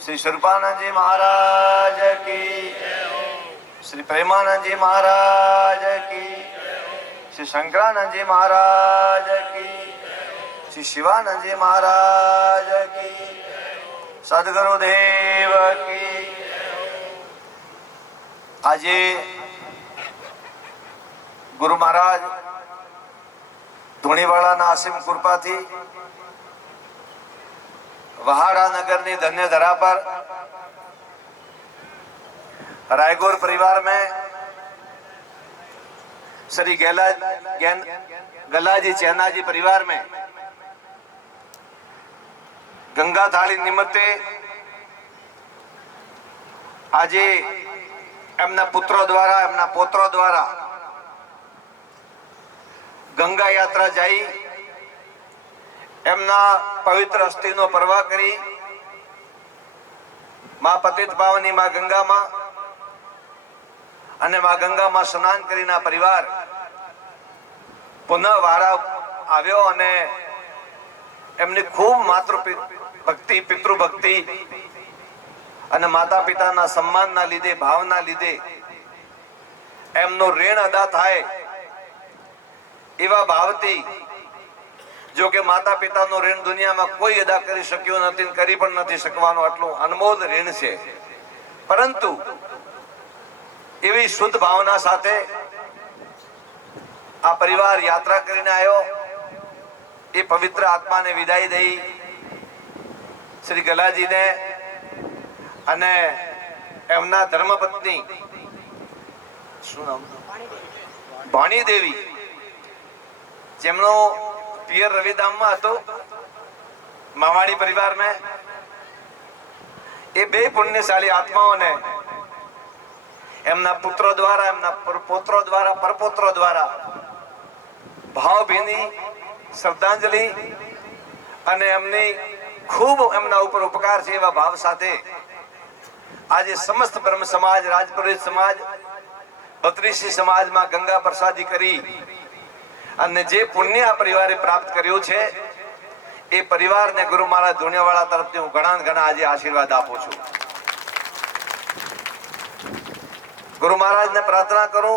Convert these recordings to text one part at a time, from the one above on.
श्री स्वरूपानंद जी महाराज की, श्री प्रेमानंद जी महाराज की, श्री शंकरानंद जी महाराज की, श्री शिवानंद जी महाराज की, सदगुरुदेव की। आज गुरु महाराज ધૂણીવાળાના અસીમ કૃપાથી વહાડા નગરની ધન્ય ધરા पर रायगोर परिवार में श्री गलाजी चेनाजी परिवार में गंगा थाली निमित्ते आज एमना पुत्रों द्वारा एमना पोत्रों द्वारा गंगा यात्रा जाई एमना पवित्र अस्थि नो परवाह करी मां पतित पावनी मां गंगा मां अने मां गंगा मां स्नान करीना परिवार पुनः वारा आव्यो अने एमनी खूब मातृ भक्ति पितृ भक्ति अने माता पिता ना सम्मान ना लीधे भावना लीधे एमनो ऋण अदा थाय एवा भावती जो कि माता पिता नो ऋण दुनिया में कोई अदा करी शक्यो नथी, करी पण नथी शकवानो आटलो अनमोल ऋण छे। परंतु एवी शुद्ध भावना साथे आ परिवार यात्रा करीने आयो। ए पवित्र आत्मा ने विदाई दई श्री गलाजी ने अने एमना धर्मपत्नी शुं नाम भाणी देवी जेमनो पियर रविधाम में हतो मावाड़ी परिवार में ए बे पुण्यशाली आत्माओं ने एमना पुत्रों द्वारा एमना पोत्रों द्वारा परपोत्रों द्वारा भावभीनी श्रद्धांजलि अने एमनी खूब एमना ऊपर उपकार छे एवा भाव साथे आज समस्त ब्रह्म समाज राजपुरोहित समाज बत्रीसी समाज में गंगा प्रसादी करी અને જે પુણ્ય આ પરિવારે પ્રાપ્ત કર્યું છે એ પરિવારને ગુરુ મહારાજ ધૂણીવાળા તરફથી હું ઘણા ઘણા આજે આશીર્વાદ આપું છું। ગુરુ મહારાજને પ્રાર્થના કરું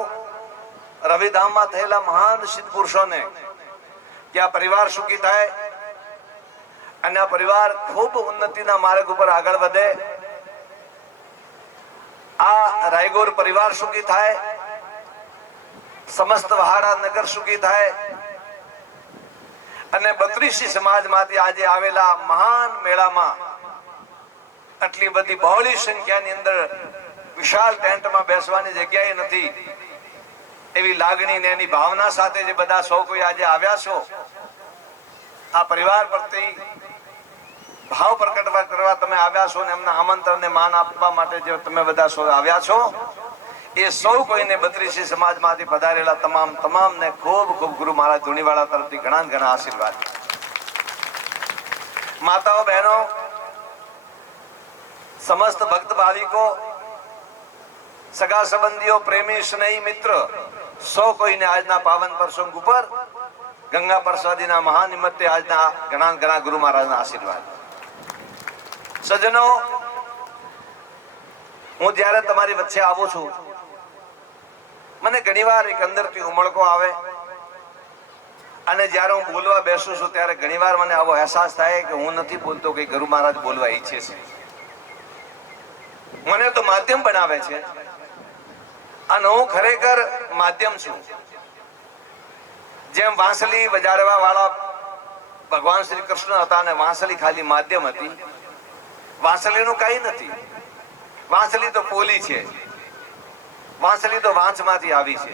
રવિધામમાં થયેલા મહાન સિદ્ધ પુરુષોને કે આ પરિવાર સુખી થાય અને આ પરિવાર ખૂબ ઉન્નતિના માર્ગ ઉપર આગળ વધે। આ રાયગોર પરિવાર સુખી થાય, समस्त वहाड़ा नगर सुखी थाय अने बत्रीसी समाज मांथी आजे आवेला महान मेला में आटली बधी बहोળી संख्यानी अंदर विशाल टेंट में बेसवानी जग्याए नथी एवी लागणी ने एनी भावना साथे जे बधा सौ कोई आजे आव्या छो आ परिवार प्रति भाव प्रकट करवा तमे आव्या छो ने एमना आमंत्रण ने मान आपवा माटे जे तमे बधा सौ आव्या छो ए सौ कोई ने बत्रीसी समाज मांथी पधारेला तमाम ने खूब खूब गुरु महाराज धूણીવાળા तरफथी घणा घणा आशीर्वाद। माताओं बहनों समस्त भक्त भाविकों सगा संबंधियों प्रेमी स्नेही मित्र सौ कोई ने आजना पावन प्रसंग पर गंगा प्रसादी ना महानिमित्ते आजना घणा घणा गुरु महाराज ना आशीर्वाद। सज्जनों हूँ जયારે તમારી વચ્ચે આવું છું મને ઘણીવાર એક અંદરથી ઉમળકો આવે અને જ્યારે હું બોલવા બેસું છું ત્યારે ઘણીવાર મને આવો અહેસાસ થાય કે હું નથી બોલતો કે ગુરુ મહારાજ બોલવા ઈચ્છે છે। મને તો માધ્યમ બનાવે છે અને હું ખરેખર માધ્યમ છું। જેમ વાંસળી વજાડવા વાળા ભગવાન શ્રી કૃષ્ણ હતા અને વાંસળી ખાલી માધ્યમ હતી, વાંસળીનું કઈ નથી, વાંસળી તો પોલી છે, વાંસળી તો વાંચમાંથી આવી છે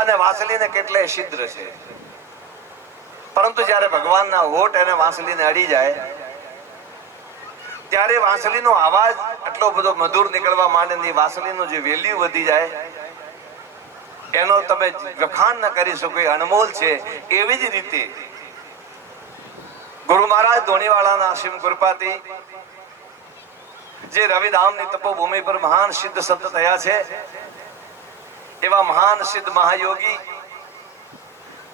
અને વાંસળીને કેટલાય છિદ્ર છે। પરંતુ જ્યારે ભગવાનના હોઠ અને વાંસળીને અડી જાય ત્યારે વાંસળીનો અવાજ આટલો બધો મધુર નીકળવા માંડે ને વાંસળીનો જે વેલ્યુ વધી જાય એનો તમે વખાણ ન કરી શકો, એ અનમોલ છે। એવી જ રીતે ગુરુ મહારાજ ધૂણીવાળાના અસીમ કૃપાથી જે રવિધામની તપોભૂમિ પર મહાન સિદ્ધ સંત થયા છે એવા મહાન સિદ્ધ મહાયોગી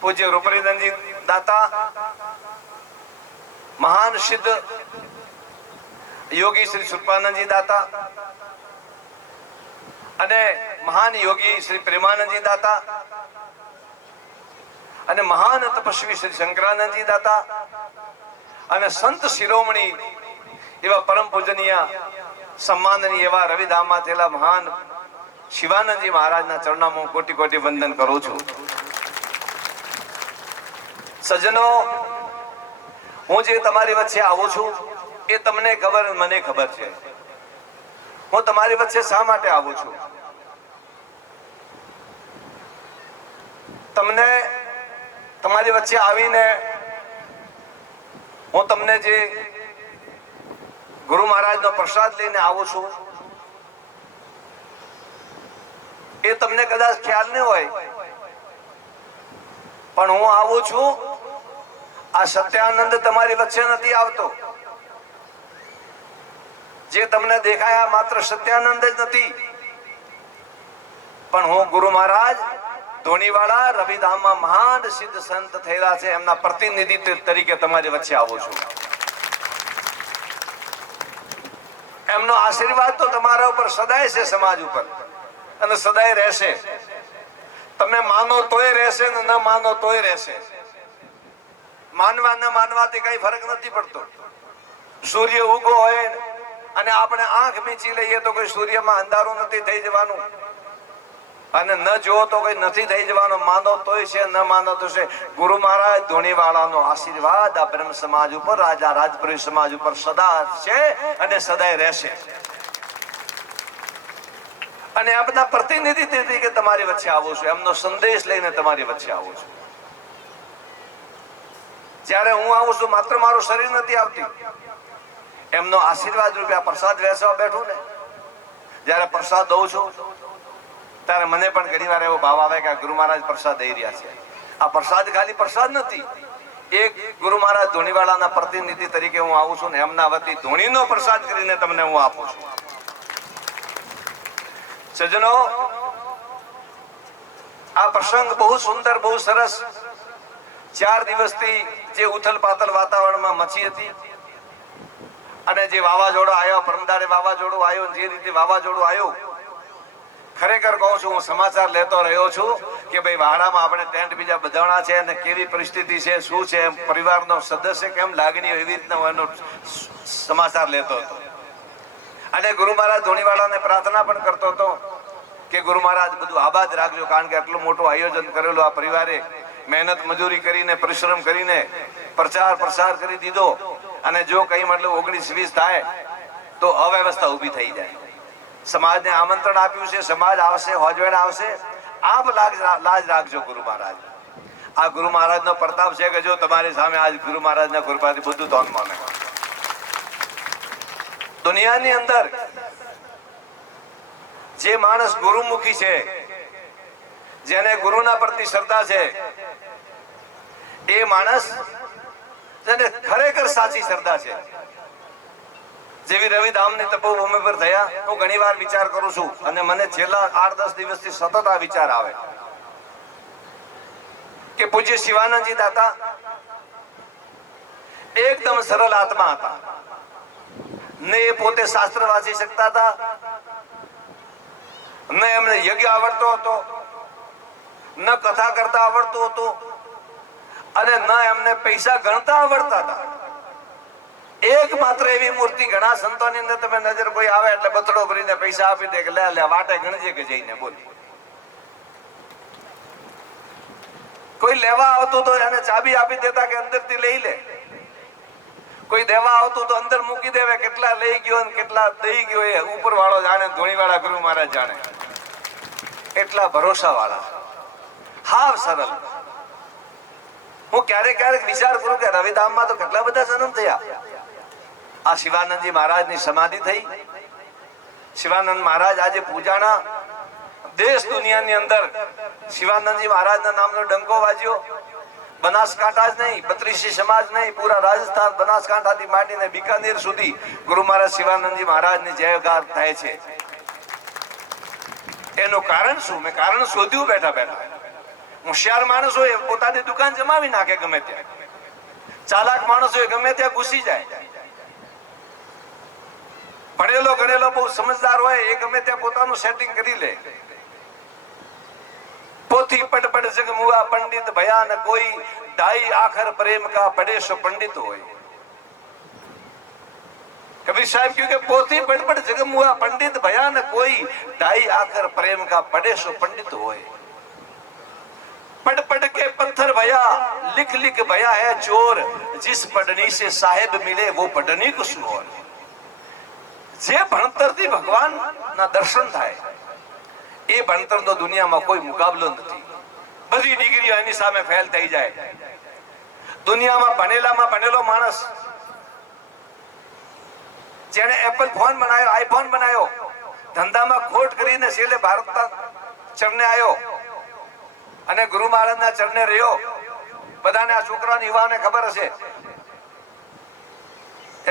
પૂજ્ય રૂપરીનંદજી દાતા महान सिद्ध યોગી શ્રી સુપાનંદજી દાતા અને મહાન યોગી શ્રી પ્રેમાનંદજી દાતા અને મહાન તપસ્વી શ્રી શંકરાનંદજી દાતા અને સંત શિરોમણી એવા પરમ પૂજનીય સન્માનનીય એવા રવિધામમાં થયેલા મહાન શિવાનંદજી મહારાજના ચરણોમાં કોટી કોટી વંદન કરું છું. સજ્જનો, હું જે તમારી વચ્ચે આવું છું એ તમને ખબર, મને ખબર છે. હું તમારી વચ્ચે શા માટે આવું છું? તમને તમારી વચ્ચે આવીને હું તમને જે ગુરુ મહારાજનો પ્રસાદ લઈને આવું છું એ તમને કદાચ ખ્યાલ ન હોય, પણ હું આવું છું. આ સત્યાનંદ તમારી વચ્ચે નથી આવતો. જે તમને દેખાયા માત્ર સત્યાનંદ જ નથી, પણ હું ગુરુ મહારાજ ધોનીવાળા રવિધામમાં મહાન સિદ્ધ સંત થયેલા છે એમના પ્રતિનિધિ તરીકે તમારી વચ્ચે આવું છું. એમનો આશીર્વાદ તો તમારા ઉપર સદાય છે, સમાજ ઉપર, અને સદાય રહેશે. તમે માનો તોય રહેશે ને ન માનો તોય રહેશે. માનવા ન માનવાથી કઈ ફરક નથી પડતો. સૂર્ય ઉગો હોય અને આપણે આંખ મીચી લઈએ તો કોઈ સૂર્યમાં અંધારું નથી થઈ જવાનું, અને ન જોવો તો કોઈ નથી થઈ જવાનું. માનો તોય છે, ન માનો તો છે. ગુરુ મહારાજ ધોનીવાળાનો આશીર્વાદ આ બ્રહ્મ સમાજ ઉપર, રાજા રાજપુરી સમાજ ઉપર સદા છે અને સદાય રહેશે. અને આ બધા પ્રતિનિધિ તરીકે તમારી વચ્ચે આવું છું, એમનો સંદેશ લઈને તમારી વચ્ચે આવું છું. જ્યારે હું આવું છું માત્ર મારું શરીર નથી આવતી, એમનો આશીર્વાદ રૂપે આ પ્રસાદ વહેંચવા બેઠું ને, જ્યારે પ્રસાદ દઉં છું ત્યારે મને પણ ઘણી વાર એવો ભાવ આવે કે આ ગુરુ મહારાજ પ્રસાદ દઈ રહ્યા છે. આ પ્રસાદ ખાલી પ્રસાદ નથી, એક ગુરુ મહારાજ ધોનીવાળાના પ્રતિનિધિ તરીકે હું આવું છું ને એમના વતી ધોનીનો પ્રસાદ કરીને તમને હું આપું છું. સજ્જનો, આ પ્રસંગ બહુ સુંદર, બહુ સરસ. 4 દિવસથી જે ઉથલ પાથલ વાતાવરણમાં મચી હતી, અને જે વાવાઝોડો આવ્યો, પરમદારે વાવાઝોડું આવ્યો, જે રીતે વાવાઝોડું આવ્યું, ખરેખર કહું છું, હું સમાચાર લેતો રહ્યો છું કે ભાઈ વાડામાં આપણે ટેન્ટ બીજા બધાણા છે અને કેવી પરિસ્થિતિ છે, શું છે, પરિવારનો સદસ્ય કેમ લાગણી, એવી રીતના હું એનો સમાચાર લેતો હતો. અને ગુરુ મહારાજ ધોનીવાળાને પ્રાર્થના પણ કરતો હતો કે ગુરુ મહારાજ બધું આબાદ રાખજો, કારણ કે આટલું મોટું આયોજન કરેલું આ પરિવારે મહેનત મજૂરી કરીને, પરિશ્રમ કરીને પ્રચાર પ્રસાર કરી દીધો, અને જો કઈ મતલબ 19-20 થાય તો અવ્યવસ્થા ઊભી થઈ જાય. સમાજને આમંત્રણ આપ્યું છે, સમાજ આવશે, હોજવેણ આવશે. આપ લાજ રાખજો ગુરુ મહારાજ. આ ગુરુ મહારાજનો પ્રતાપ છે કે જો તમારી સામે આજ ગુરુ મહારાજના કૃપાથી બધું તોન માને. દુનિયાની અંદર જે માણસ ગુરુમુખી છે, જેને ગુરુના પ્રતિ શ્રદ્ધા છે, એ માણસ જેને ખરેખર સાચી શ્રદ્ધા છે, જેવી રવિધામની તપોભૂમિ પર થયા, હું ઘણી વાર વિચાર કરું છું, અને મને છેલ્લા 8-10 દિવસથી સતત આ વિચાર આવે કે પૂજ્ય શિવાનંદજી દાતા એકદમ સરળ આત્મા હતા. ને એ પોતે શાસ્ત્ર વાંચી શકતા હતા, ન એમને યજ્ઞ આવડતો હતો, ન કથા કરતા આવડતું હતું, અને ન એમને પૈસા ગણતા આવડતા હતા. એકમાત્ર એવી મૂર્તિ, ઘણા સંતોની અંદર તમે નજર કોઈ આવે એટલે બથડો ભરીને પૈસા આપી દે કે લે વાટે ગણજે કે જઈને બોલ. કોઈ લેવા આવતું તો એને ચાબી આપી દેતા કે અંદરથી લઈ લે. કોઈ દેવા આવતું તો અંદર મૂકી દેવે, કેટલા લઈ ગયો ને કેટલા દઈ ગયો એ ઉપર વાળો જાણે, ધોનીવાળા ગુરુ મહારાજ જાણે. એટલા ભરોસા વાળા, હાવ સરળ. હું ક્યારેક વિચાર કરું કે રવિધામમાં તો કેટલા બધા જન્મ થયા. આ શિવાનંદજી મહારાજની સમાધિ થઈ. શિવાનંદ મહારાજ આજે પૂજાના, દેશ દુનિયાની અંદર શિવાનંદજી મહારાજના નામનો ડંકો વાજ્યો. બનાસકાંઠા જ નહીં, 32 સમાજ નહીં, પૂરા રાજસ્થાન, બનાસકાંઠાથી માંડીને બિકાનેર સુધી ગુરુ મહારાજ શિવાનંદજી મહારાજની જયગાર થાય છે. એનું કારણ શું? મેં કારણ શોધ્યું બેઠા બેઠા. હોશિયાર માણસ હોય પોતાની દુકાન જમાવી નાખે ગમે ત્યાં, ચાલાક માણસ હોય ગમે ત્યાં ઘૂસી જાય. સમજદાર હોય એ ગમે ત્યાં પોતાનું સેટિંગ કરી લે. પોથી પડ પડ જગ મુઆ પંડિત ભયા ન કોઈ, ઢાઈ આખર પ્રેમ કા પડે સો પંડિત હોય. કબીર સાહેબ કહ્યું કે પોથી પડ પડ જગ મુઆ પંડિત ભયા ન કોઈ, ઢાઈ આખર પ્રેમ કા પડે સો પંડિત હોય. पढ़ पढ़ के पत्थर भया, लिख लिख भया है चोर, जिस पढ़नी से साहेब मिले वो पढ़नी को सुनोर. જે ભણતરથી ભગવાન ના દર્શન થાય એ ભણતરનો દુનિયામાં કોઈ મુકાબલો નથી. બધી ડિગ્રીઓ એની સામે ફેલ થઈ જાય. દુનિયામાં ભણેલામાં ભણેલો માણસ જેને એપલ ફોન બનાવ્યો, આઈફોન બનાવ્યો, ધંધામાં ખોટ કરીને છેલ્લે ભારતના ચરણે આવ્યો અને ગુરુ મહારાજના ચરણે રહ્યો. બધાને આ છોકરાની યુવાને ખબર હશે,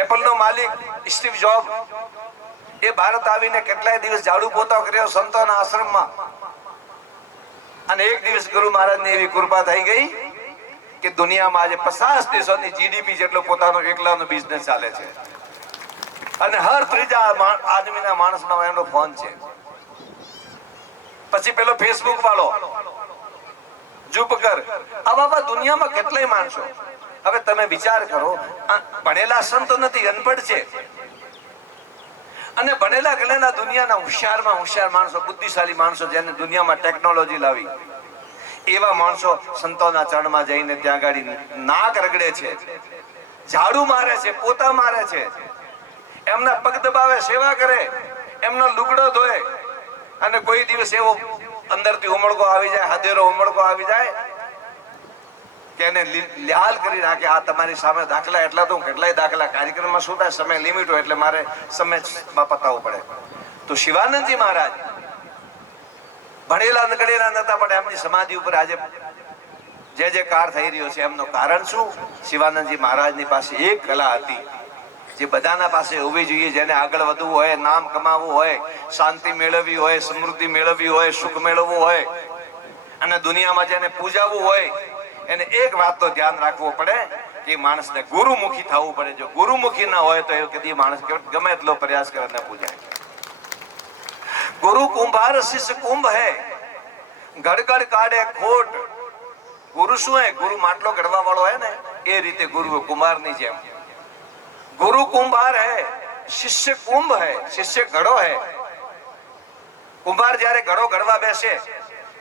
એપલ નો માલિક સ્ટીવ જોબ એ ભારત આવીને કેટલાય દિવસ ઝાડુ પોતા કર્યો સંતોના આશ્રમમાં. અને એક દિવસ ગુરુ મહારાજની એવી કૃપા થઈ ગઈ કે દુનિયામાં આજે 50 દેશોની જીડીપી જેટલો પોતાનો એકલાનો બિઝનેસ ચાલે છે. અને હર ત્રીજા આદમીના માણસમાં એનો ફોન છે. પછી પેલો ફેસબુક વાળો જુપકર, આવા દુનિયામાં કેટલાય માણસો. હવે તમે વિચાર કરો, ભણેલા સંતો નથી, અનપઢ છે. અને ભણેલા ગણેલા દુનિયાના હોશિયારમાં હોશિયાર માણસો, બુદ્ધિશાળી માણસો, જેને દુનિયામાં ટેકનોલોજી લાવી, એવા માણસો સંતોના ચરણમાં જઈને ત્યાં ગાડી નાક રગડે છે, ઝાડુ મારે છે, પોતા મારે છે, એમના પગ દબાવે, સેવા કરે, એમનો લુગડો ધોય. અને કોઈ દિવસ એવો અંદરથી ઉમળકો આવી જાય, હદેરો ઉમળકો આવી જાય કે એને લ્યાલ કરી નાખે, આ તમારી સામે દાખલા એટલા તો કેટલાય દાખલા. કાર્યક્રમમાં શું થાય, સમય લિમિટ હોય એટલે મારે સમયમાં પતાવવું પડે. તો શિવાનંદજી મહારાજ ભણેલા ગણેલા નતા, પણ એમની સમાધિ ઉપર આજે જે કાર થઈ રહ્યો છે એમનું કારણ શું? શિવાનંદજી મહારાજની પાસે એક કલા હતી જે બધાના પાસે હોવી જોઈએ. જેને આગળ વધવું હોય, નામ કમાવવું હોય, શાંતિ મેળવવી હોય, સમૃદ્ધિ મેળવવી હોય, સુખ મેળવવું હોય અને દુનિયામાં જેને પૂજાવવું હોય, એને એક વાતનો ધ્યાન રાખવું પડે કે માણસને ગુરુમુખી થવું પડે. જો ગુરુમુખી ના હોય તો એ કદી માણસ ગમે એટલો પ્રયાસ કરે ન પૂજાય. ગુરુ કુંભાર શિષ્ય કુંભ હે, ગડગડ કાઢે ખોટ. ગુરુ શું હે? ગુરુ માટલો ઘડવા વાળો હે ને, એ રીતે ગુરુ કુંભારની જેમ. गुरु कुंभार है, शिष्य कुंभ है, शिष्य घड़ो है. कुंभार જ્યારે ઘડો ઘડવા બેસે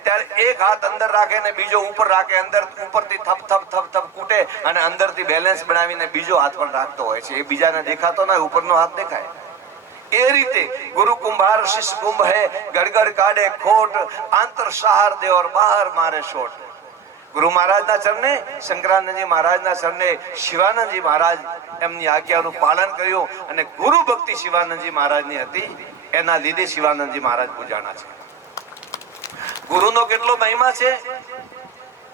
ત્યારે એક હાથ અંદર રાખે ને બીજો ઉપર રાખે, અંદર ઉપરથી થપ થપ થપ થપ કૂટે અને અંદરથી બેલેન્સ બનાવીને બીજો હાથ પણ રાખતો હોય છે. એ બીજાને દેખાતો ના, ઉપરનો હાથ દેખાય. એ રીતે ગુરુ કુંભાર શિષ્ય કુંભ હે, ગડગડ કાઢે ખોટ, આંતર સહાર દે ઓર બહાર મારે શોટ. ગુરુ મહારાજના ચરણે, શંકરાનંદજી મહારાજના ચરણે શિવાનંદજી મહારાજ એમની આજ્ઞાનું પાલન કર્યું અને ગુરુ ભક્તિ શિવાનંદજી મહારાજની હતી. એના લીધે શિવાનંદજી મહારાજ પૂજાના છે. ગુરુનો કેટલો મહિમા છે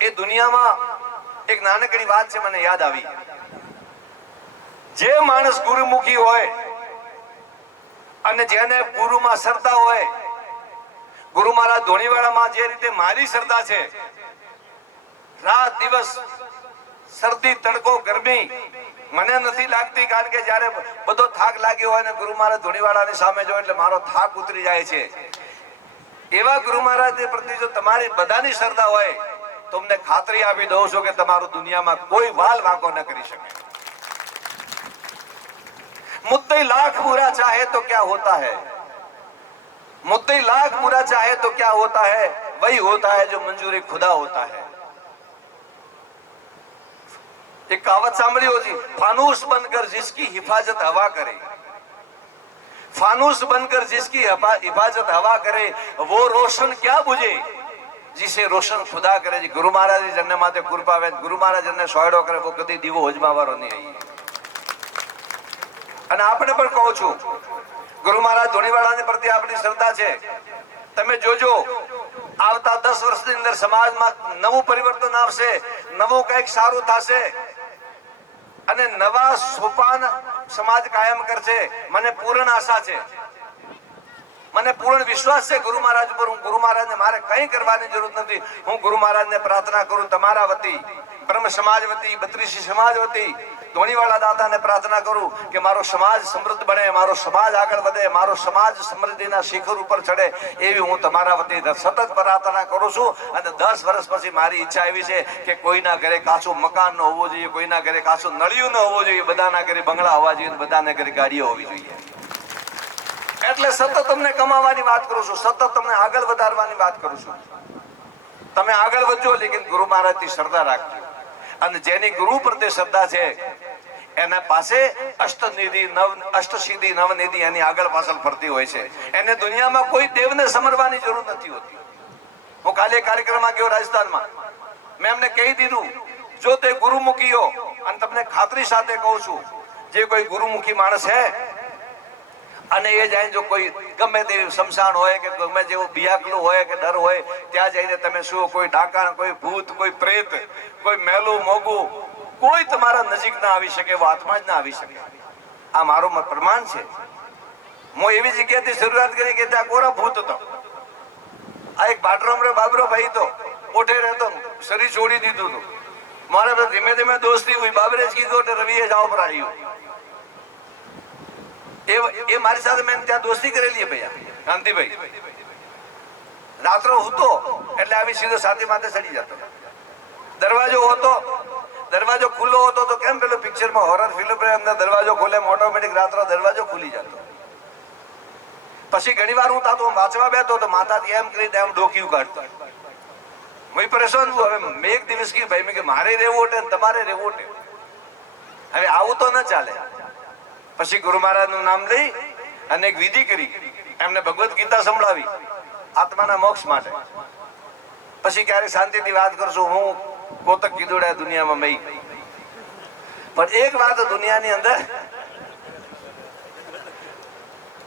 એ દુનિયામાં એક નાનકડી વાત છે, મને યાદ આવી. જે માણસ ગુરુમુખી હોય અને જેને ગુરુમાં શ્રદ્ધા હોય, ગુરુ મહારાજ ધોણીવાડામાં જે રીતે મારી શ્રદ્ધા છે, રાત દિવસ શરદી તડકો ગરમી મને નથી લાગતી, કારણ કે જયારે બધો થાક લાગ્યો હોય ને ગુરુ મહારાજ ધોણીવાડાની સામે જો એટલે મારો થાક ઉતરી જાય છે. એવા ગુરુ મહારાજ પ્રતિ જો તમારી બધાની શ્રદ્ધા હોય તો તમને ખાતરી આપી દઉં છું કે તમારું દુનિયામાં કોઈ વાલ વાંકો ન કરી શકે. मुद्दई लाख बुरा चाहे तो क्या होता है, मुद्दई लाख बुरा चाहे तो क्या होता है, वही होता है जो मंजूरी खुदा होता है. एक कहावत सांभળી होती, फानूस बनकर जिसकी हिफाजत हवा करे, फानूस बनकर जिसकी हिफाजत हवा करे वो रोशन क्या बुझे जिसे रोशन खुदा करे. गुरु महाराज जन्ने माथे कृपा वे, गुरु महाराज जन्ने सोयडो करे वो कदी દીવો હોજમાવાળો નહીં રહી. અને આપણે પણ કહું છું, ગુરુ મહારાજ ધોણીવાળાની પ્રતિ આપણી શ્રદ્ધા છે. તમે જોજો આવતા 10 વર્ષની અંદર સમાજમાં નવું પરિવર્તન આવશે, નવું કંઈક સારું થશે અને નવા સોપાન સમાજ કાયમ કરશે. મને પૂર્ણ આશા છે, મને પૂર્ણ વિશ્વાસ છે ગુરુ મહારાજ પર. હું ગુરુ મહારાજને મારે કંઈ કરવાની જરૂર નથી. હું ગુરુ મહારાજને પ્રાર્થના કરું તમારા વતી બ્રહ્મ સમાજ વતી, બત્રીસી સમાજ વતી ધોણીવાળા દાદાને પ્રાર્થના કરું કે મારો સમાજ સમૃદ્ધ બને, મારો સમાજ આગળ વધે, મારો સમાજ સમૃદ્ધિના શિખર ઉપર ચડે, એવી હું તમારા વતી સતત પ્રાર્થના કરું છું. અને 10 વર્ષ પછી મારી ઈચ્છા એવી છે કે કોઈના ઘરે કાચું મકાન ન હોવું જોઈએ, કોઈના ઘરે કાચું નળિયું ન હોવું જોઈએ, બધાના ઘરે બંગલા હોવા જોઈએ, બધાના ઘરે ગાડીઓ હોવી જોઈએ. એટલે સતત તમને કમાવાની વાત કરું છું, સતત તમને આગળ વધારવાની વાત કરું છું. તમે આગળ વધજો, લેકિન ગુરુ મહારાજથી શ્રદ્ધા રાખજો. અને જેની ગુરુ પ્રત્યે શ્રદ્ધા છે એના પાસે અષ્ટસિદ્ધિ નવનિધિ એની આગળ પાછળ ફરતી હોય છે. એને દુનિયામાં કોઈ દેવને સમરવાની જરૂર નથી હોતી. હું કાલે કાર્યક્રમમાં ગયો રાજસ્થાનમાં, મેં એમને કહી દીધું, જો તે ગુરુમુખી હો, અને તમને ખાતરી સાથે કહું છું, જે કોઈ ગુરુમુખી માણસ છે અને એ જાય જો કોઈ ગમે તેવી શમશાન હોય કે ગમે જેવું બિયાકલું હોય કે ડર હોય, ત્યાં જઈને તમે શું, કોઈ ડાકા, કોઈ ભૂત, કોઈ પ્રેત, કોઈ મેલું મોગું, કોઈ તમારા નજીક ના આવી શકે, એવો આત્મા જ ના આવી શકે. આ મારું પ્રમાણ છે. હું એવી જગ્યાથી શરૂઆત કરી કે ત્યાં કોરા ભૂત હતો. આ એક બાટરામ બાબરો ભાઈ તો ઓઠે રહેતો, શરીર છોડી દીધું હતું. મારે ધીમે ધીમે દોસ્તી हुई, બાબરે જ કીધું કે રવિએ જાઓ પર આવ્યું. એ મારી સાથે મેં ત્યાં દોસ્તી કરેલી છે ભાઈ કાંતિભાઈ. રાત્રો હતો એટલે આવી સીધો સાથી માથે ચડી જતો. દરવાજો હતો, દરવાજો ખુલ્લો હતો તો કેમ પેલો પિક્ચરમાં હોરર ફિલ્મ અંદર દરવાજો ખોલે ઓટોમેટિક રાત્રો દરવાજો ખુલી જતો. પછી ઘણી વાર હું થતો વાંચવા બેઠો તો માતાથી એમ કરી એમ ડોક્યું કાઢતો. હું પરેશાન છું. હવે મેં એક દિવસ કીધું ભાઈ, મેં કે મારે રહેવું છે તમારે રહેવું છે, હવે આવું તો ન ચાલે. પછી ગુરુ મહારાજ નું નામ લઈ અને એક વિધિ કરી, એમને ભગવદ્ ગીતા સંભળાવી આત્માના મોક્ષ માટે. પછી ક્યારે શાંતિથી વાત કરશું. હું કોતક કીધું દુનિયામાં મેં, પણ એક વાત દુનિયાની અંદર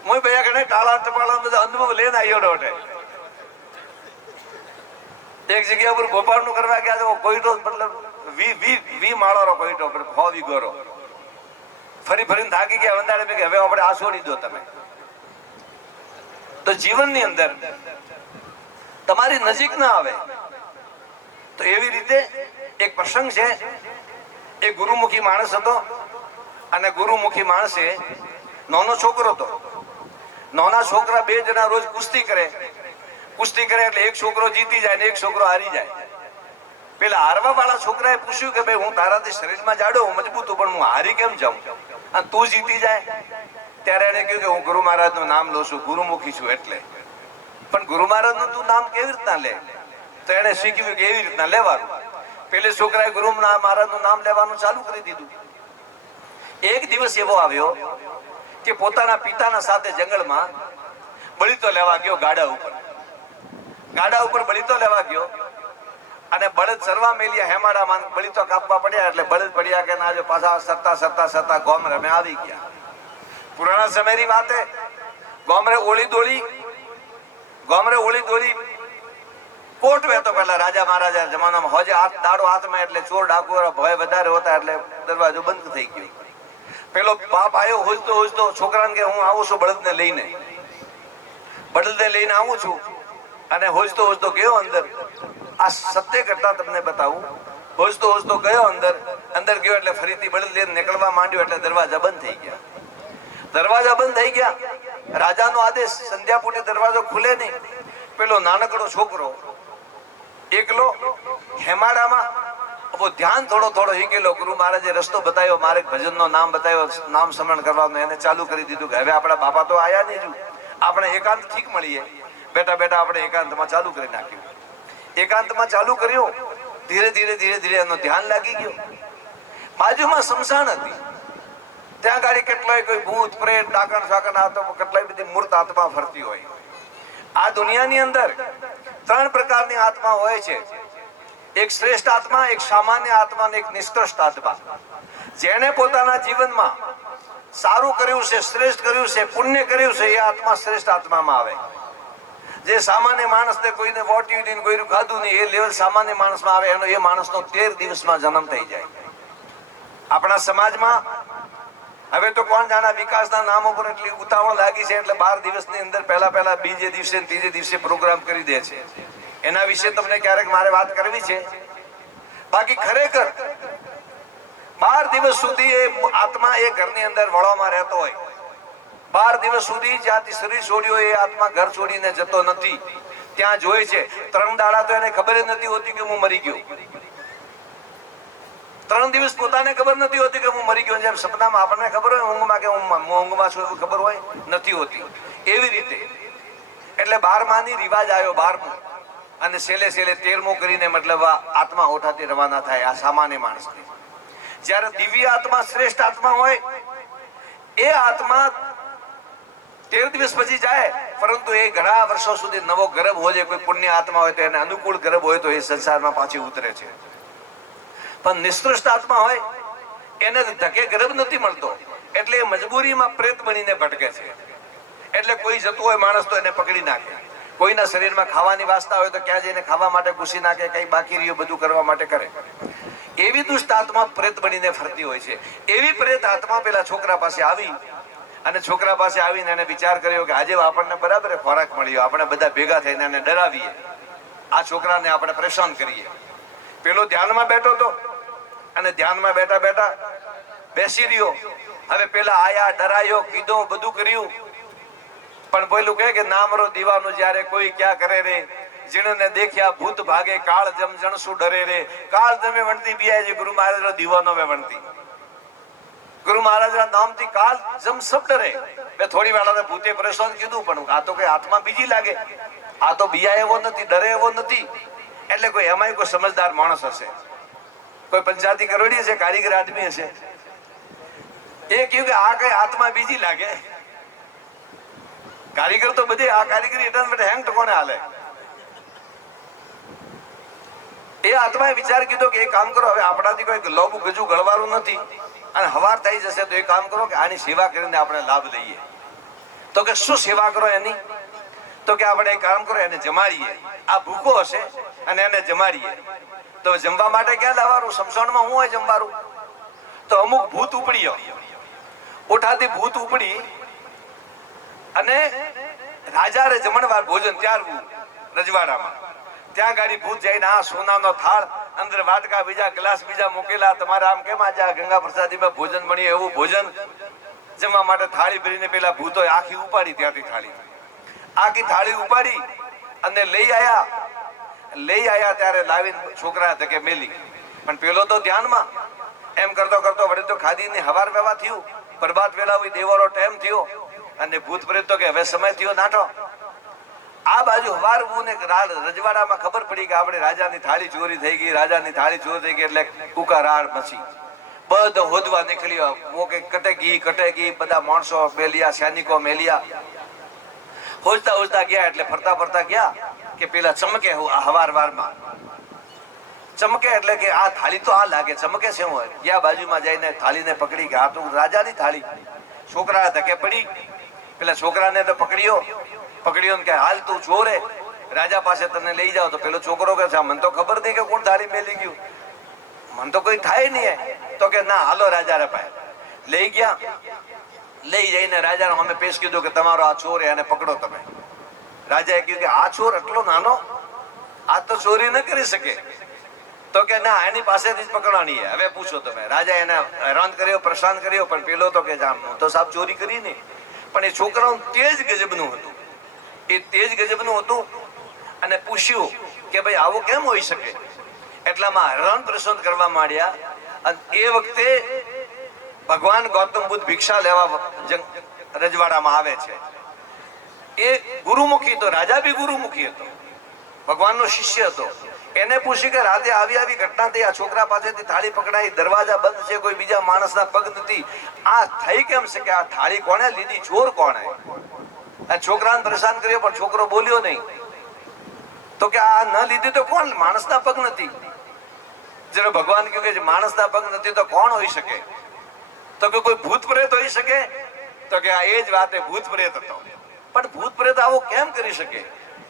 હું ભૈયા કને ટાળા ટપાળા બધા અનુભવ લઈને આવ્યો ડોટે. એક જગ્યા પર ગોપાળ નું કરવા ગયા તો કોઈટો મતલબ વી માળો કોઈટો હો વીગોરો ફરી ફરીને થાકી ગયા. વંદાડે કે હવે આપણે આ છોડી દો તમે. તો જીવનની અંદર તમારી નજીક ના આવે તો એવી રીતે એક પ્રસંગ છે. એ ગુરુમુખી માણસ હતો અને ગુરુમુખી માણસે નાનો છોકરો હતો. નાના છોકરા બે જણા રોજ કુસ્તી કરે એટલે એક છોકરો જીતી જાય ને એક છોકરો હારી જાય. પેલા હારવા વાળા છોકરાએ પૂછ્યું કે ભાઈ હું તારાથી શરીરમાં જાડો મજબૂત છું પણ હું હારી કેમ જાઉં અને તું જીતી જાય? ત્યારે એને કહ્યું કે હું ગુરુ મહારાજ નું નામ લઉં છું, ગુરુમુખી છું એટલે. પણ ગુરુ મહારાજ નું તું નામ કેવી રીતના લે? તો એને શીખ્યું કે એવી રીતના લેવાનું. પેલે છોકરાએ ગુરુ મહારાજ નું નામ લેવાનું ચાલુ કરી દીધું. એક દિવસ એવો આવ્યો કે પોતાના પિતાના સાથે જંગલમાં બળીતો લેવા ગયો. ગાડા ઉપર બળીતો લેવા ગયો અને બળદ સરવા મેલિયા હેમાડામાં બળીતો કાપવા પડ્યા એટલે બળદ પડ્યા કે ના જો પાછા સરતા ગોમરે અમે આવી ગયા. પુરાણા સમયની વાત હે. ગોમરે ઓળી દોડી કોટ વેતો પેલા રાજા મહારાજા જમાનામાં હોજે દાડો હાથમાં એટલે ચોર ડાકુ ભય વધારે હોતા એટલે દરવાજો બંધ થઈ ગયો. પેલો બાપ આવ્યો હોજતો છોકરાને કે હું આવું છું બળદને લઈને આવું છું. અને હોજતો ગયો અંદર. આ સત્ય કરતા તમને બતાવું. હોજતો ગયો અંદર ગયો એટલે ફરીથી બળદ લઈને નીકળવા માંડ્યો એટલે દરવાજા બંધ થઈ ગયા. રાજાનો આદેશ, સંધ્યા પૂટી દરવાજો ખુલે નહીં. પેલો નાનકડો છોકરો એકલો હેમાડામાં ધ્યાન થોડો હિકેલો. ગુરુ મહારાજે રસ્તો બતાવ્યો, મારે ભજનનો નામ બતાવ્યો, નામ સ્મરણ કરવાનું. એને ચાલુ કરી દીધું કે હવે આપણા બાપા તો આયા નહીં, આપણે એકાંત ઠીક મળીએ. બેટા આપણે એકાંતમાં ચાલુ કરી નાખ્યું. એકાંતમાં ચાલુ કર્યું. ધીરે એનો ધ્યાન લાગી ગયો. બાજુમાં શમશાન હતી. ત્યાં ગાડી કેટલાય કોઈ ભૂત પ્રેત ડાકણ સાકણ આત્મા કેટલાય બધી મૂર્ત આત્મા ફરતી હોય. આ દુનિયાની અંદર 3 પ્રકારની આત્મા હોય છે. એક શ્રેષ્ઠ આત્મા, એક સામાન્ય આત્મા અને એક નિષ્કૃષ્ટ આત્મા. જેને પોતાના જીવનમાં સારું કર્યું છે, શ્રેષ્ઠ કર્યું છે, પુણ્ય કર્યું છે, એ આત્મા શ્રેષ્ઠ આત્મામાં આવે. જે સામાન્ય માણસને કોઈને વોટ્યું નહીં, કોઈનું ખાધું નહીં, એ લેવલ સામાન્ય માણસમાં આવે. એનો એ માણસનો 13 દિવસમાં જન્મ થઈ જાય. આપણા સમાજમાં હવે તો કોણ જાણે વિકાસના નામ ઉપર એટલી ઉતાવળ લાગી છે એટલે 12 દિવસની અંદર પહેલા બીજે દિવસે ત્રીજે દિવસે પ્રોગ્રામ કરી દે છે. એના વિશે તમને ક્યારેક મારે વાત કરવી છે. બાકી ખરેખર 12 દિવસ સુધી એ આત્મા એ ઘરની અંદર વળવામાં રહેતો હોય, 12 દિવસ સુધી જ્યાંથી શરીર છોડ્યો એ આત્મા ઘર છોડીને જતો નથી, ત્યાં જોઈ છે. 3 દાડા તો એને ખબર જ નથી હોતી કે હું મરી ગયો. 3 દિવસ પોતાને ખબર નથી હોતી કે હું મરી ગયો. જેમ સપનામાં આપણને ખબર હોય ઊંઘમાં કે હું ઊંઘમાં છું એવું ખબર હોય નથી હોતી, એવી રીતે. એટલે 12માની રિવાજ આવ્યો 12મો, અને છેલ્લે 13મો કરીને મતલબ આત્મા ઓઠાથી રવાના થાય આ સામાન્ય માણસની. જ્યારે દિવ્ય આત્મા શ્રેષ્ઠ આત્મા હોય એ આત્મા 13 દિવસ પછી જાય, પરંતુ એ ઘણા વર્ષો સુધી નવો ગર્ભ હોય, કોઈ પુણ્ય આત્મા હોય તો એને અનુકૂળ ગર્ભ હોય તો એ સંસારમાં પાછી ઉતરે છે. પણ નિષ્કૃષ્ટ આત્મા હોય એને ધકે ગર્ભ નથી મળતો, એટલે એ મજબૂરીમાં પ્રેત બનીને ભટકે છે. એટલે કોઈ જતું હોય માણસ તો એને પકડી નાખે, કોઈના શરીરમાં ખાવાની વાસના હોય તો ક્યાં જઈને ખાવા માટે ઘૂસી નાખે, કઈ બાકી રહ્યું બધું કરવા માટે કરે. એવી દુષ્ટ આત્મા પ્રેત બનીને ફરતી હોય છે. એવી પ્રેત આત્મા પેલા છોકરા પાસે આવી, અને છોકરા પાસે આવીને એને વિચાર કર્યો કે આજે આપણને બરાબર ખોરાક મળ્યો, આપણે બધા ભેગા થઈને એને ડરાવીએ, આ છોકરાને આપણે પરેશાન કરીએ. પેલો ધ્યાનમાં બેઠો હતો, અને ધ્યાનમાં બેઠા બેઠા બેસી રહ્યો. હવે પેલા આયા, ડરાયો, કીધો, બધું કર્યું, પણ બોલું કે નામરો દીવાનો જ્યારે કોઈ ક્યાં કરે રે, જીણને દેખ્યા ભૂત ભાગે, કાળ જમ જણસું ડરે રે. કાળ જમે વણતી બિયાજી, ગુરુ મહારાજ દીવાનો વે વણતી. ગુરુ મહારાજના નામથી કાળ જમ સબ ડરે. મેં થોડી વાર ભૂતે પરેશાન કીધું, પણ આ તો કઈ આત્મા બીજી લાગે, આ તો બિયા એવો નથી, ડરે એવો નથી. એટલે કોઈ એમાંય કોઈ સમજદાર માણસ હશે, કોઈ પંચાયતી કરોડી હશે, કારીગર આદમી હશે. એ કહ્યું કે આ કઈ આત્મા બીજી લાગે. કારીગર તો બધી આ કારીગરી એટલે હેંગ કોને હાલે. એ આત્માએ વિચાર કીધો કે એક કામ કરો, હવે આપણાથી કોઈ લોબુ ગજુ ગળવાનું નથી, અને હવાર થઈ જશે તો એક કામ કરો કે આની સેવા કરીને આપણે લાભ લઈએ. તો કે શું સેવા કરો એની? તો કે આપણે એક કામ કરો, એને જમાડીએ. આ ભૂખો હશે અને એને જમાડીએ. તો જમવા માટે ક્યાં લાવવાનું? સમસણમાં શું હોય જમવાનું? તો અમુક ભૂત ઉપડ્યો, ઓઠાથી ભૂત ઉપડી, અને રાજા રે જમણવાર ભોજન ત્યારવું રજવાડામાં. ત્યાં ગાડી ભૂત જઈને આ સોનાનો થાળ, અંદર વાટકા, બીજા ગ્લાસ બીજા મૂકેલા. તમારે આમ કેમ આજે આ ગંગા પ્રસાદીમાં ભોજન મળ્યું એવું ભોજન જમવા માટે થાળી ભરીને પેલા ભૂતો આખી ઉપાડી, ત્યાંથી થાળી આખી થાળી ઉપાડી અને લઈ આયા. ત્યારે લાવીને છોકરા ધકે મેલી. પણ પેલો તો ધ્યાનમાં એમ કરતો કરતો વળી તો ખાધીને હવાર વેવા થયું, પ્રભાત વેલા હોય દેવાનો ટાઈમ થયો, અને ભૂત પ્રેત તો કે હવે સમય થયો નાટો. આ બાજુ હવારવું ને રજવાડામાં ખબર પડી કે આપણે રાજાની થાળી ચોરી થઈ ગઈ, રાજાની થાળી ચોરી થઈ ગઈ. એટલે કુકારાર મચી, બધો હોદવા નીકળ્યો. મોકે કટે ગઈ, બધા માણસો મેલ્યા, સૈનિકો મેલ્યા. હોજતા ગયા, એટલે ફરતા ગયા કે પેલા ચમકે હવારમાં ચમકે, એટલે કે આ થાળી તો આ લાગે ચમકે છે. હોય ગયા બાજુમાં જઈને થાળીને પકડી કે આ તો રાજાની થાળી. છોકરા ધકે પડી, પેલા છોકરાને તો પકડ્યો ને કે હાલ તું ચોરે, રાજા પાસે તને લઈ જાઓ. તો પેલો છોકરો કે મને તો ખબર નહીં કે કોણ થાળી મેલી ગયું, મને તો કોઈ થાય નહીં. તો કે ના હાલો રાજા રે પાસે લઈ ગયા. લઈ જઈને રાજાને અમે પેશ કીધું કે તમારો આ ચોર એને પકડો તમે. રાજાએ કહ્યું કે આ ચોર એટલો નાનો, આ તો ચોરી ન કરી શકે. તો કે ના એની પાસેથી જ પકડવાની. હવે પૂછો તમે. રાજા એને હેરાન કર્યો, પરેશાન કર્યો, પણ પેલો તો કે જામ તો સાહેબ ચોરી કરી નહીં. પણ એ છોકરાનું તેજ ગજબનું હતું, એ તેજ ગજબનું હતું. અને પૂછ્યું કે ભાઈ આવું કેમ હોઈ શકે? એટલામાં હેરાન પરેશાન કરવા માંડ્યા. અને એ વખતે ભગવાન ગૌતમ બુદ્ધ ભિક્ષા લેવા રજવાડામાં આવે છે. એ ગુરુમુખી તો, રાજા બી ગુરુમુખી હતો, ભગવાનનો શિષ્ય હતો. એને પૂછ્યું કે રાતે આવી ઘટના થઈ, આ છોકરા પાસેથી થાળી પકડાઈ, દરવાજા બંધ છે, કોઈ બીજા માણસના પગ નથી, આ થઈ કેમ છે? કે આ થાળી કોણે લીધી? ચોર કોણે? આ છોકરાને પરેશાન કર્યો, પણ છોકરો બોલ્યો નહીં. તો કે આ ન લીધી તો કોણ? માણસના પગ નથી. જ્યારે ભગવાન કહ્યું કે માણસના પગ નથી તો કોણ હોઈ શકે? તો કે કોઈ ભૂત પ્રેત હોઈ શકે? તો કે આ એ જ વાતે ભૂત પ્રેત હતો. પણ ભૂત પ્રેત આવો કેમ કરી શકે?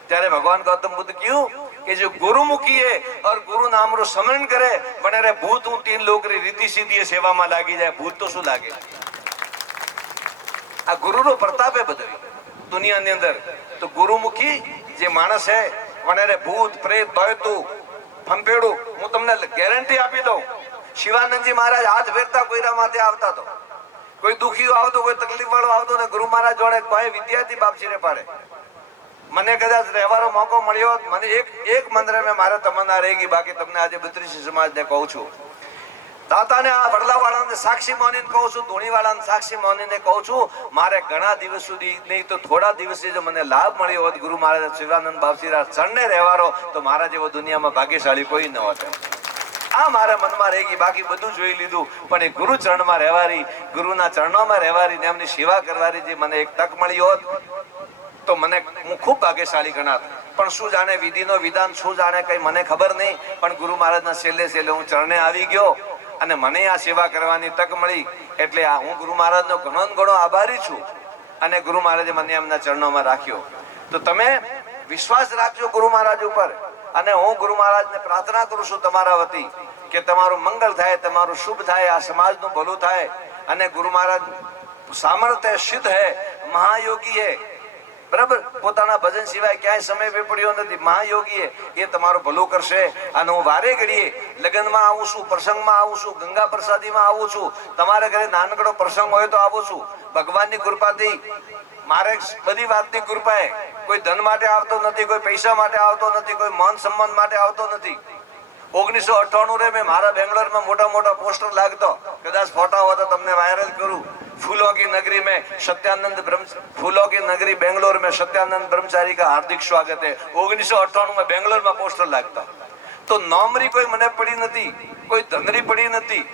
ત્યારે ભગવાન ગૌતમ બુદ્ધ કહ્યું કે જો ગુરુમુખી और गुरु नामरो स्मरण करे वने भूत हूँ 3 लोग रीति सीधी सेवा में लागी जाए, भूत तो शू लागे? आ गुरु नो प्रताप है बधु दुनिया ની અંદર. તો ગુરુમુખી જે માણસ હે વને ભૂત પ્રેત દોયતું ફંફેડું હું તમને ગેરંટી આપી દઉં. શિવાનંદજી મહારાજ હાથ ફેરતા કોઈના માથે આવતા તો, કોઈ દુખીઓ આવતો, કોઈ તકલીફ વાળો આવતો ને ગુરુ મહારાજ જોડે કોઈ વિદ્યાર્થી બાપજીને પાડે. મને કદાચ રહેવાનો મોકો મળ્યો, મને એક મંત્ર મેં મારે તમન્ના રહી ગઈ. બાકી તમને આજે 32 સમાજને કહું છું, દાતાને આ વડલાવાળાને સાક્ષી માનીને કહું છું, ધોણીવાળાને સાક્ષી માનીને કહું છું, મારે ઘણા દિવસ સુધી નહીં તો થોડા દિવસે જો મને લાભ મળ્યો હોત ગુરુ મહારાજ શિવાનંદ બાપજીના ચરણે રહેવાનો, તો મારા જેવો દુનિયામાં ભાગ્યશાળી કોઈ ન હોત. આ મારા મનમાં રહી ગઈ. બાકી બધું જોઈ લીધું, પણ એ ગુરુ ચરણમાં રહેવાની, ગુરુના ચરણોમાં રહેવાની ને એમની સેવા કરવાની જે મને એક તક મળી હોત તો મને હું ખૂબ ભાગ્યશાળી ગણાત. પણ શું જાણે વિધિનો વિધાન, શું જાણે કઈ મને ખબર નહીં, પણ ગુરુ મહારાજના છેલ્લે હું ચરણે આવી ગયો અને મને આ સેવા કરવાની તક મળી. એટલે આ હું ગુરુ મહારાજનો ઘણો આભારી છું અને ગુરુ મહારાજે મને એમના ચરણોમાં રાખ્યો. તો તમે વિશ્વાસ રાખજો ગુરુ મહારાજ ઉપર. અને હું ગુરુ મહારાજને પ્રાર્થના કરું છું તમારા વતી કે તમારું મંગળ થાય, તમારું શુભ થાય, આ સમાજનું ભલું થાય. અને ગુરુ મહારાજ સામર્થ્ય સિદ્ધ હે, મહાયોગી હે, બરાબર, પોતાના ભજન સિવાય ક્યાંય સમય પડ્યો નથી. મહાયોગી એ તમારું ભલું કરશે. અને હું વારે ઘડીએ લગ્નમાં આવું છું, પ્રસંગમાં આવું છું, ગંગા પ્રસાદીમાં આવું છું, તમારે ઘરે નાનકડો પ્રસંગ હોય તો આવું છું. ભગવાનની કૃપાથી, મારે બધી વાતની કૃપાએ, કોઈ ધન માટે આવતો નથી, કોઈ પૈસા માટે આવતો નથી, કોઈ માન સન્માન માટે આવતો નથી. 1998 મેં મારા બેંગ્લોરમાં મોટા પોસ્ટર લાગતો, કદાચ ફોટા હોય તો તમને વાયરલ કરું. फूलों की नगरी में सत्यानंद फूलों की नगरी बेंगलोर में सत्यानंद ब्रह्मचारी का हार्दिक स्वागत है. 1998 में बेंगलोर में पोस्टर लागता. તો નોમરી કોઈ મને પડી નથી, કોઈ ધનરી પડી નથી,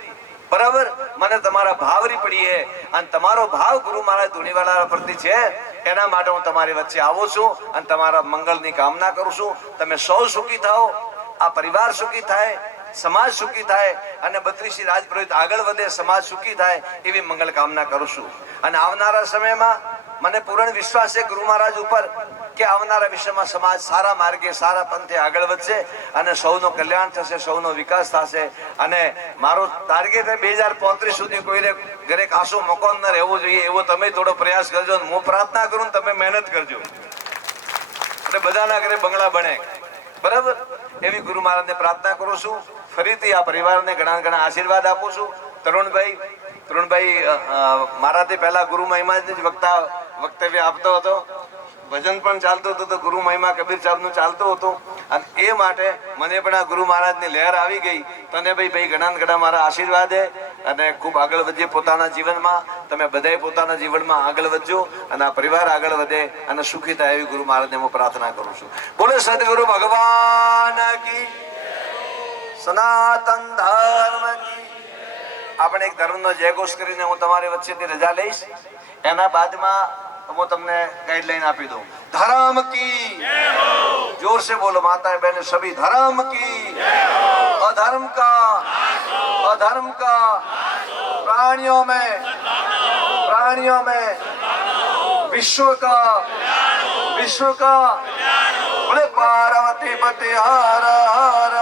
બરાબર. મને તમારા ભાવરી પડી છે. અને તમારો ભાવ ગુરુ મહારાજ ધૂણીવાલા પ્રતિ છે, એના માટે હું તમારી વચ્ચે આવું છું અને તમારા મંગળની કામના કરું છું. તમે સૌ સુખી થાઓ, આ પરિવાર સુખી થાય, સમાજ સુખી થાય અને 32 રાજપુરોહિત આગળ વધે, સમાજ સુખી થાય એવી મંગળ કામના કરું છું. અને આવનારા સમયમાં મને પૂર્ણ વિશ્વાસ છે ગુરુ મહારાજ ઉપર કે આવનારા વિશ્વમાં સમાજ સારા માર્ગે, સારા પંથે આગળ વધશે અને સૌનું કલ્યાણ થશે, સૌનો વિકાસ થશે. અને મારો ટાર્ગેટ 2035 સુધી કોઈને ઘરે કાસું મકાન ન રહેવું જોઈએ એવો તમે થોડો પ્રયાસ કરજો. હું પ્રાર્થના કરું, તમે મહેનત કરજો એટલે બધાના ઘરે બંગલા બને, બરાબર. એવી ગુરુ મહારાજને પ્રાર્થના કરું છું. ફરીથી આ પરિવારને ઘણા આશીર્વાદ આપું છું. તરુણભાઈ મારાથી પહેલા ગુરુ મહિમા જ વક્તવ્ય આપતો હતો, ભજન પણ ચાલતું હતું, તો ગુરુ મહિમા કબીર સાહેબનું ચાલતું હતું. અને એ માટે મને પણ આ ગુરુ મહારાજની લહેર આવી ગઈ. તને ભાઈ ઘણા મારા આશીર્વાદ છે અને ખૂબ આગળ વધીએ પોતાના જીવનમાં. તમે બધાય પોતાના જીવનમાં આગળ વધજો અને આ પરિવાર આગળ વધે અને સુખી થાય એવી ગુરુ મહારાજને હું પ્રાર્થના કરું છું. બોલે સદગુરુ ભગવાન કી, સનાતન ધર્મ કી. આપણે એક ધર્મનો જયઘોષ કરીને હું તમારી વચ્ચેથી રજા લઈશ. એના બાદમાં હું તમને ગાઈડલાઈન આપી દઉં. धर्म की जय हो, जोर से बोलो माताएं बहनें सभी, धर्म की जय हो, अधर्म का प्राणियों में विश्व का बोले पार्वती पति हर हर